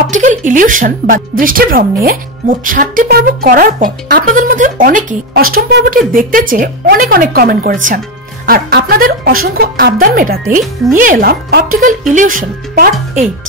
Optical illusion বা দৃষ্টিভ্রম নিয়ে মোট 7টি পর্ব করার পর আপনাদের মধ্যে অনেকেই অষ্টম পর্বটি দেখতে চেয়ে অনেক কমেন্ট করেছেন, আর আপনাদের অসংখ্য আবদার মেটাতেই নিয়ে এলাম অপটিক্যাল ইলিউশন পার্ট 8।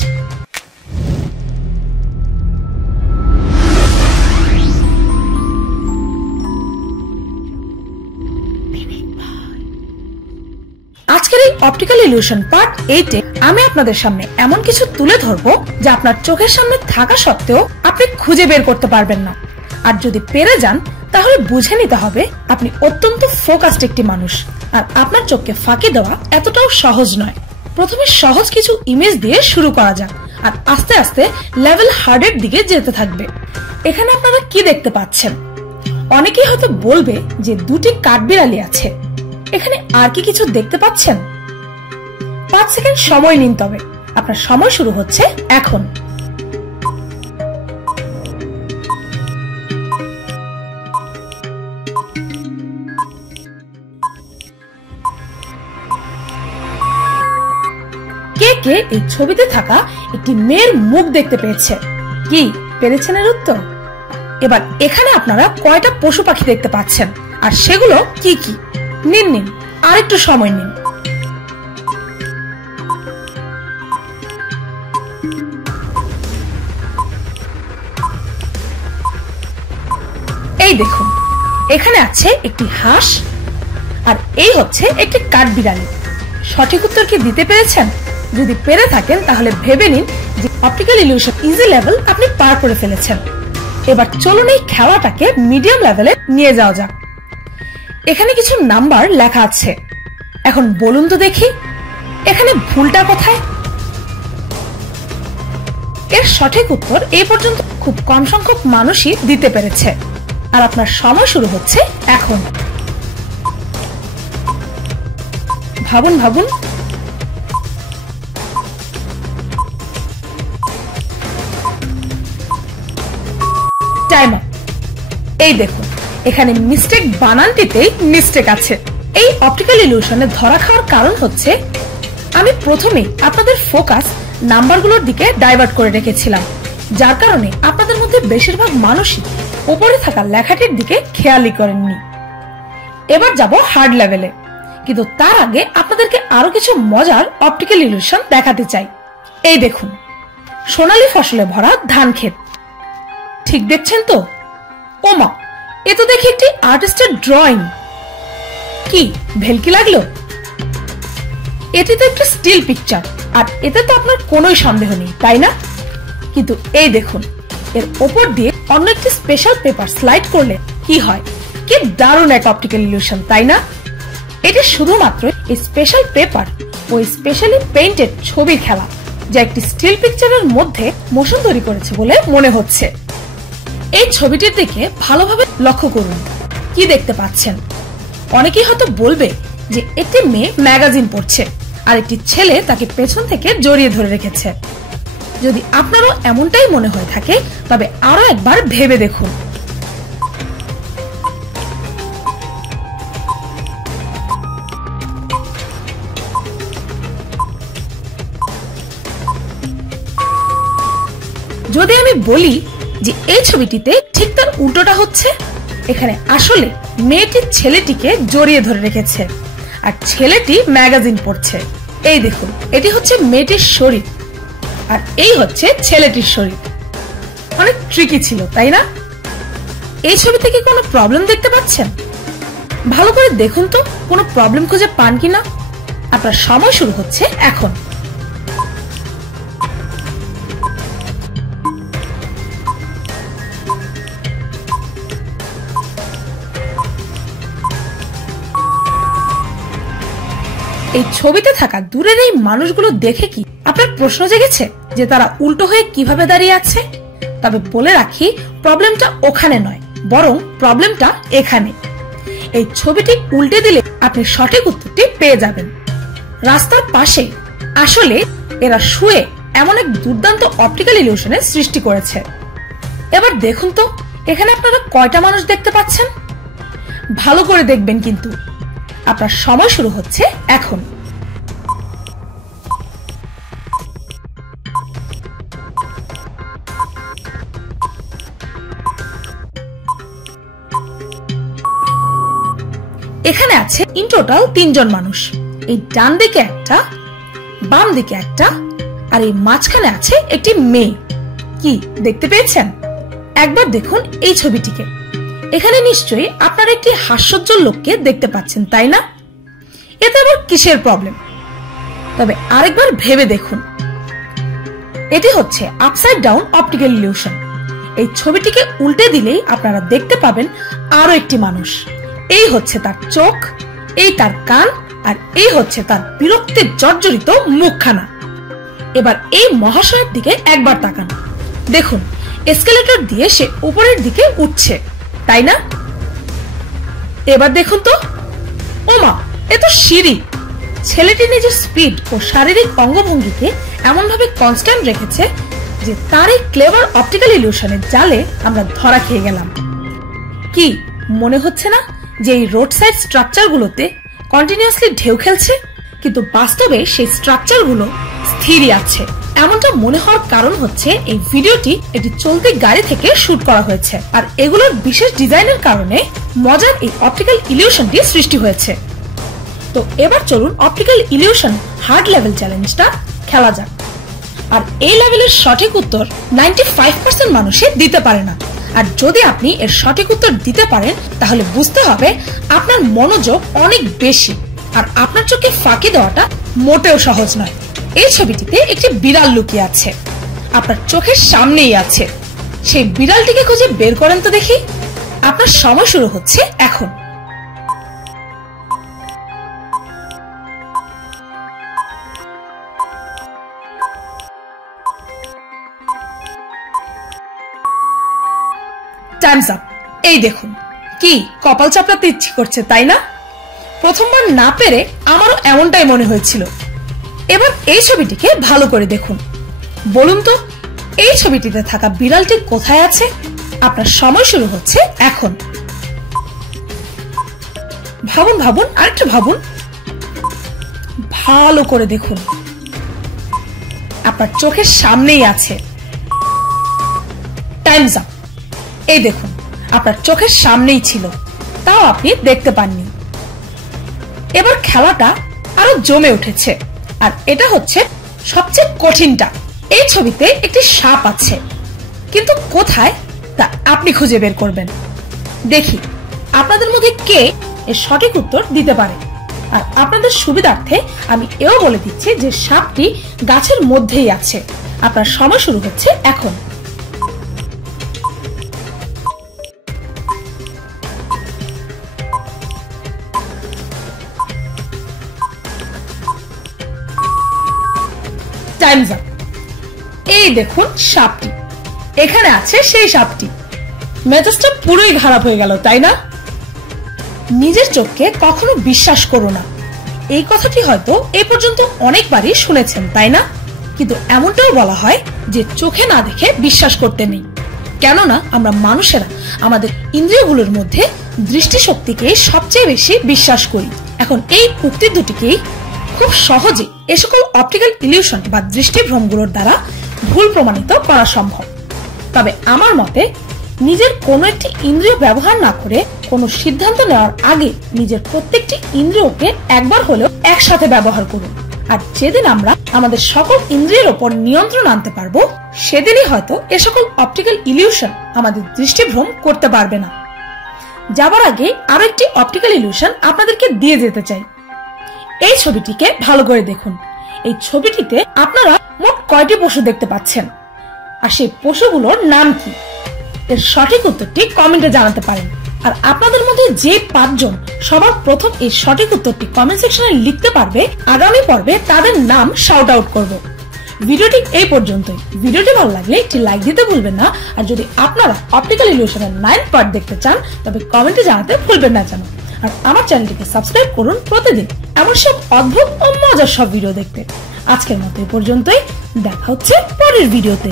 আজকের এই অপটিক্যাল ইলিউশন পার্ট 8 এ আমি আপনাদের সামনে এমন কিছু তুলে ধরবো যা আপনার চোখের সামনে থাকা সত্ত্বেও আপনি খুঁজে বের করতে পারবেন না, আর যদি পেরে যান তাহলে বুঝে নিতে হবে আপনি অত্যন্ত ফোকাসড একটি মানুষ, আর আপনার চোখকে ফাঁকি দেওয়া এতটাও সহজ নয়। প্রথমে সহজ কিছু ইমেজ দিয়ে শুরু করা যাক, আর আস্তে আস্তে লেভেল হার্ডের দিকে যেতে থাকবে। এখানে আপনারা কি দেখতে পাচ্ছেন? অনেকেই হয়তো বলবে যে দুটি কাঠবিড়ালি আছে। এখানে আর কি কিছু দেখতে পাচ্ছেন? 5 সেকেন্ড সময় নিন, তবে আপনার সময় শুরু হচ্ছে এখন। কে কে এই ছবিতে থাকা একটি মেয়ের মুখ দেখতে পেয়েছে? কি পেরেছেন এর উত্তর? এবার এখানে আপনারা কয়টা পশু পাখি দেখতে পাচ্ছেন, আর সেগুলো কি কি? নিন আর একটু সময় নিন। এই দেখুন, এখানে আছে একটি হাঁস, আর এই হচ্ছে একটি কাঠবিড়ালি। সঠিক উত্তর কি দিতে পেরেছেন? যদি পেরে থাকেন তাহলে ভেবে নিন যে অপটিক্যাল ইলিউশন ইজি লেভেল আপনি পার করে ফেলেছেন। এবার চলুন এই খেলাটাকে মিডিয়াম লেভেলে নিয়ে যাওয়া যাক। এখানে কিছু নাম্বার লেখা আছে, এখন বলুন তো দেখি এখানে ভুলটা কোথায়? এর সঠিক উত্তর এই পর্যন্ত খুব কম সংখ্যক মানুষই দিতে পেরেছে, আর আপনার সময় শুরু হচ্ছে এখন। ভাবুন। টাইমার। এই দেখুন, এখানে মিস্টেক বানানটিতেই মিস্টেক আছে। এই অপটিক্যাল ইলিউশনে ধরা খাওয়ার কারণ হচ্ছে আমি প্রথমেই আপনাদের ফোকাস নাম্বারগুলোর দিকে ডাইভার্ট করে রেখেছিলাম, যার কারণে আপনাদের মধ্যে বেশিরভাগ মানুষই উপরে থাকা লেখাটির দিকে খেয়ালই করেননি। এবার যাব হার্ড লেভেলে, কিন্তু তার আগে আপনাদেরকে আরো কিছু মজার অপটিক্যাল ইলিউশন দেখাতে চাই। এই দেখুন, সোনালী ফসলে ভরা ধান ক্ষেত। ঠিক দেখছেন তো? ওমা, এ তো দেখি একটি আর্টিস্টের ড্রয়িং। কি ভেলকি লাগলো? এটি তো একটি স্টিল পিকচার, আর এতে তো আপনার কোনোই সন্দেহ নেই, তাই না? কিন্তু এই দেখুন, এর ওপর দিয়ে অন্য একটি স্পেশাল পেপার স্লাইড করলে কি হয়? কি দারুণ এক অপটিক্যাল ইলিউশন, তাই না? এটি শুধুমাত্র এই স্পেশাল পেপার ও স্পেশালি পেইন্টেড ছবির খেলা, যা একটি স্টিল পিকচারের মধ্যে মোশন তৈরি করেছে বলে মনে হচ্ছে। এই ছবিটির দিকে ভালোভাবে লক্ষ্য করুন। কি দেখতে পাচ্ছেন? অনেকেই হয়তো বলবে যে একটি মেয়ে ম্যাগাজিন পড়ছে, আর একটি ছেলে তাকে পেছন থেকে জড়িয়ে ধরে রেখেছে। যদি আপনারও এমনটাই মনে হয়ে থাকে তবে আরো একবার ভেবে দেখুন। যদি আমি বলি যে এই ছবিটিতে ঠিক তার উল্টোটা হচ্ছে, এখানে আসলে মেয়েটি ছেলেটিকে জড়িয়ে ধরে রেখেছে, আর ছেলেটি ম্যাগাজিন পড়ছে। এই দেখুন, এটি হচ্ছে মেয়েটির শরীর, আর এই হচ্ছে ছেলেটির শরীর। অনেক ট্রিকি ছিল, তাই না? এই ছবি থেকে কোনো প্রবলেম দেখতে পাচ্ছেন? ভালো করে দেখুন তো কোনো প্রবলেম খুঁজে পান কিনা। আপনার সময় শুরু হচ্ছে এখন। এই ছবিতে থাকা দূরের এই মানুষগুলো দেখে কি আপনার প্রশ্ন জেগেছে যে তারা উল্টো হয়ে কিভাবে দাঁড়িয়ে আছে? তবে বলে রাখি, প্রবলেমটা ওখানে নয়, বরং প্রবলেমটা এখানে। এই ছবিটি উল্টে দিলে আপনি সঠিক উত্তরটি পেয়ে যাবেন। রাস্তার পাশে আসলে এরা শুয়ে এমন এক দুর্দান্ত অপটিক্যাল ইলিউশনের সৃষ্টি করেছে। এবার দেখুন তো এখানে আপনারা কয়টা মানুষ দেখতে পাচ্ছেন? ভালো করে দেখবেন কিন্তু। আপনার সময় শুরু হচ্ছে এখন। এখানে আছে ইন টোটাল 3 জন মানুষ। এই ডান দিকে একটা, বাম দিকে একটা, আর এই মাঝখানে আছে একটি মেয়ে। কি দেখতে পেয়েছেন? একবার দেখুন এই ছবিটিকে। এখানে নিশ্চয়ই আপনারা একটি হাস্যোজ্জ্বল লোককে দেখতে পাচ্ছেন, তাই না? এতে আবার কিসের প্রবলেম? তবে আরেকবার ভেবে দেখুন, এটি হচ্ছে আপসাইড ডাউন অপটিক্যাল ইলিউশন। এই ছবিটিকে উল্টে দিলেই আপনারা দেখতে পাবেন আরো একটি মানুষ। এই হচ্ছে তার চোখ, এই তার কান, আর এই হচ্ছে তার বিরক্তে জর্জরিত মুখখানা। এবার এই মহাশয়ের দিকে একবার তাকান। দেখুন এসকেলেটর দিয়ে সে উপরের দিকে উঠছে, তাই না? এবার দেখুন তো, ওমা, এ তো সিঁড়ি। ছেলেটি নিজের স্পিড ও শারীরিক অঙ্গভঙ্গিকে এমন ভাবে কনস্ট্যান্ট রেখেছে যে তার এই ক্লেভার অপটিক্যাল ইলিউশনের জালে আমরা ধরা খেয়ে গেলাম। কি মনে হচ্ছে না যে এই রোড সাইড স্ট্রাকচার গুলোতে কন্টিনিউয়াসলি ঢেউ খেলছে, কিন্তু বাস্তবে সেই স্ট্রাকচার গুলো স্থিরই আছে। এমনটা মনে হওয়ার কারণ হচ্ছে এই ভিডিওটি একটি চলতি গাড়ি থেকে শুট করা হয়েছে, আর এগুলোর বিশেষ ডিজাইনের কারণে মজার এই অপটিক্যাল ইলিউশনটি সৃষ্টি হয়েছে। তো এবার চলুন অপটিক্যাল ইলিউশন হার্ড লেভেল চ্যালেঞ্জটা খেলা যাক। আর এই লেভেলের সঠিক উত্তর 95% মানুষই দিতে পারে না। আর যদি আপনি এর সঠিক উত্তর দিতে পারেন তাহলে বুঝতে হবে আপনার মনোযোগ অনেক বেশি, আর আপনার চোখে ফাঁকি দেওয়াটা মোটেও সহজ নয়। এই ছবিটিতে একটি বিড়াল লুকিয়ে আছে, আপনার চোখের সামনেই আছে। সেই বিড়ালটিকে খুঁজে বের করেন তো দেখি। আপনার সময় শুরু হচ্ছে এখন। Times up. এই দেখুন, কি কপাল চাপড়াতে ইচ্ছে করছে, তাই না? প্রথমবার না পেরে আমারও এমনটাই মনে হয়েছিল। এবার এই ছবিটিকে ভালো করে দেখুন। বলুন তো, এই ছবিটিতে থাকা বিড়ালটি কোথায় আছে? আপনার সময় শুরু হচ্ছে এখন। ভাবুন ভাবুন, আরেকটু ভাবুন, ভালো করে দেখুন। আপনার চোখের সামনেই আছে। Times up. এই দেখুন, আপনার চোখের সামনেই ছিল, তাও আপনি দেখতে পাননি। এবার খেলাটা আরো জমে উঠেছে, আর এটা হচ্ছে সবচেয়ে কঠিনটা। এই ছবিতে একটি সাপ আছে, কিন্তু কোথায় তা আপনি খুঁজে বের করবেন। দেখি আপনাদের মধ্যে কে এর সঠিক উত্তর দিতে পারে। আর আপনাদের সুবিধার্থে আমি এও বলে দিচ্ছি যে সাপটি গাছের মধ্যেই আছে। আপনার সময় শুরু হচ্ছে এখন। Times up. এই দেখুন সাপটি, এখানে আছে সেই সাপটি। মেজাজটা পুরোই খারাপ হয়ে গেল, তাই না? নিজের চোখকে কখনো বিশ্বাস করো না, এই কথাটি হয়তো এ পর্যন্ত অনেকবারই শুনেছেন, তাই না? কিন্তু এমনটাও বলা হয় যে চোখে না দেখে বিশ্বাস করতে নেই। কেননা আমরা মানুষেরা আমাদের ইন্দ্রিয়গুলোর মধ্যে দৃষ্টিশক্তিকে সবচেয়ে বেশি বিশ্বাস করি। এখন এই উক্তি দুটিকেই খুব সহজে এ সকল অপটিক্যাল ইলিউশন বা দৃষ্টিভ্রমগুলোর দ্বারা ভুল প্রমাণিত করা সম্ভব। তবে আমার মতে নিজের কোনো একটি ইন্দ্রিয় ব্যবহার না করে কোনো সিদ্ধান্ত নেওয়ার আগে নিজের প্রত্যেকটি ইন্দ্রিয়কে একবার হলেও একসাথে ব্যবহার করুন। আর যেদিন আমরা আমাদের সকল ইন্দ্রিয়ের ওপর নিয়ন্ত্রণ আনতে পারবো, সেদিনই হয়তো এ সকল অপটিক্যাল ইলিউশন আমাদের দৃষ্টিভ্রম করতে পারবে না। যাবার আগে আরো একটি অপটিক্যাল ইলিউশন আপনাদেরকে দিয়ে যেতে চাই। এই ছবিটিকে ভালো করে দেখুন। এই ছবিটিতে আপনারা মোট কয়টি পশু দেখতে পাচ্ছেন, আর সেই পশুগুলোর নাম কি? এর সঠিক উত্তরটি কমেন্টে জানাতে পারেন। আর আপনাদের মধ্যে যে 5 জন সবার প্রথম এই সঠিক উত্তরটি কমেন্ট সেকশনে লিখতে পারবে, আগামী পর্বে তাদের নাম শাউট আউট করব। ভিডিওটি এই পর্যন্তই। ভিডিওটি ভালো লাগলে একটি লাইক দিতে ভুলবেন না। আর যদি আপনারা অপটিক্যাল ইলিউশনের 9th পার্ট দেখতে চান তবে কমেন্টে জানাতে ভুলবেন না যেন। আর আমার চ্যানেলটিকে সাবস্ক্রাইব করুন প্রতিদিন এমন সব অদ্ভুত ও মজার সব ভিডিও দেখতে। আজকের মতো এই পর্যন্তই, দেখা হচ্ছে পরের ভিডিওতে।